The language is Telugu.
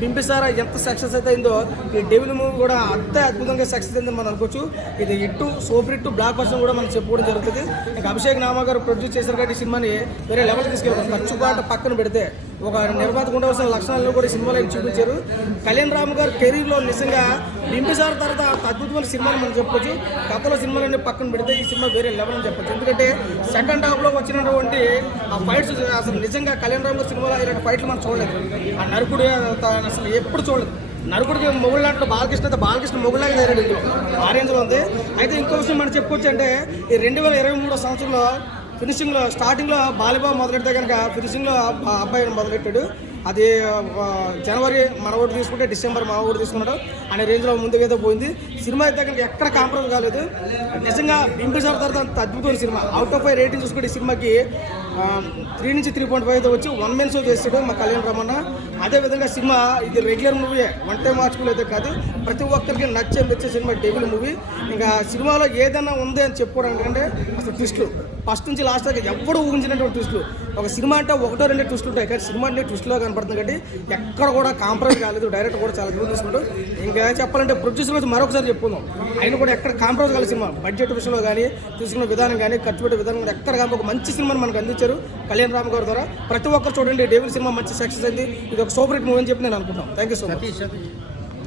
పింపిసారా ఎంత సక్సెస్ అయితే అయిందో ఈ డెవిల్ మూవీ కూడా అంతే అద్భుతంగా సక్సెస్ అయిందని మనం అనుకోవచ్చు. ఇది ఇట్టు సూపర్ ఇట్టు బ్లాక్ బస్టర్ కూడా మనం చెప్పుకోవడం జరుగుతుంది. ఇంకా అభిషేక్ నామా గారు ప్రొడ్యూస్ చేశారు కాబట్టి ఈ సినిమాని వేరే లెవెల్ తీసుకెళ్ళారు ఖర్చు పాట పక్కన పెడితే ఒక నిర్మాతకు ఉండవలసిన లక్షణాలను కూడా సినిమాలో చూపించారు. కళ్యాణ్ రామ్ గారు కెరీర్లో నిజంగా బింబిసార్ తర్వాత అంత అద్భుతమైన సినిమాని మనం చెప్పుకోవచ్చు. కథలో సినిమాలన్నీ పక్కన పెడితే ఈ సినిమా వేరే లెవెల్ అని చెప్పొచ్చు. ఎందుకంటే సెకండ్ హాఫ్లో వచ్చినటువంటి ఆ ఫైట్స్ అసలు నిజంగా కళ్యాణ్ రామ్ గారు సినిమాలో ఇలాంటి ఫైట్లు మనం చూడలేదు. ఆ నరుకుడు అసలు ఎప్పుడు చూడలేదు. నరుకుడికి మొగుడు బాలకృష్ణ అయితే బాలకృష్ణ మొగుడులాగా తయారు ఇందులో ఆ రేంజ్లో ఉంది. అయితే ఇంకో విషయం మనం చెప్పుకోవచ్చు అంటే ఈ రెండు వేల ఇరవై మూడో సంవత్సరంలో ఫినిషింగ్లో స్టార్టింగ్లో బాలిబాబు మొదలెడితే కనుక ఫినిషింగ్లో అబ్బాయిని అబ్బాయి మొదలెట్టాడు. అది జనవరి మన ఓటు తీసుకుంటే డిసెంబర్ మా ఓటు తీసుకున్నాడు. అనే రేంజ్లో ముందుకైతే పోయింది. సినిమా అయితే కనుక ఎక్కడ కాంప్రమైజ్ కాలేదు. నిజంగా బింబిసార్ తర్వాత అంత అద్భుతమైన cinema. Out of five rating చూసుకుంటే ఈ సినిమాకి త్రీ నుంచి త్రీ పాయింట్ ఫైవ్ అయితే వచ్చి వన్ మెన్ షో చేసాడు మా కళ్యాణ్ రమణ. అదేవిధంగా సినిమా ఇది regular movie one time watchful అయితే కాదు ప్రతి ఒక్కరికి నచ్చే మెచ్చే సినిమా డెబుల్ మూవీ. ఇంకా సినిమాలో ఏదైనా ఉంది అని చెప్పుకోవడం అంటే అసలు ట్విస్టులు ఫస్ట్ నుంచి లాస్ట్ దాకా ఎప్పుడు ఊహించినటువంటి ట్విస్టులు ఒక సినిమా అంటే ఒకటో రెండే ట్విస్టులు ఉంటాయి కానీ సినిమా అంటే ట్విస్ట్లో కనపడుతుంది కాబట్టి ఎక్కడ కూడా కాంప్రమైజ్ కాలేదు డైరెక్ట్ కూడా చాలా దూరం తీసుకుంటూ ఇంకా చెప్పాలంటే ప్రొడ్యూసర్ గురించి మరొకసారి చెప్పుకుందాం. ఆయన కూడా ఎక్కడ కాంప్రమైజ్ కాలేదు సినిమా. బడ్జెట్ విషయంలో కానీ తీసుకున్న విధానం కానీ ఖర్చు పెట్టే విధానం కానీ ఎక్కడ కానీ ఒక మంచి సినిమాని మనకు ఇచ్చారు. కళ్యాణ్ రామ్ గారి ద్వారా ప్రతి ఒక్కరు చూడండి. డేవిడ్ సినిమా మంచి సక్సెస్ అయింది. ఇది ఒక సూపర్ హిట్ మూవీ అని చెప్పి నేను అనుకుంటాను థ్యాంక్ యూ సో మచ్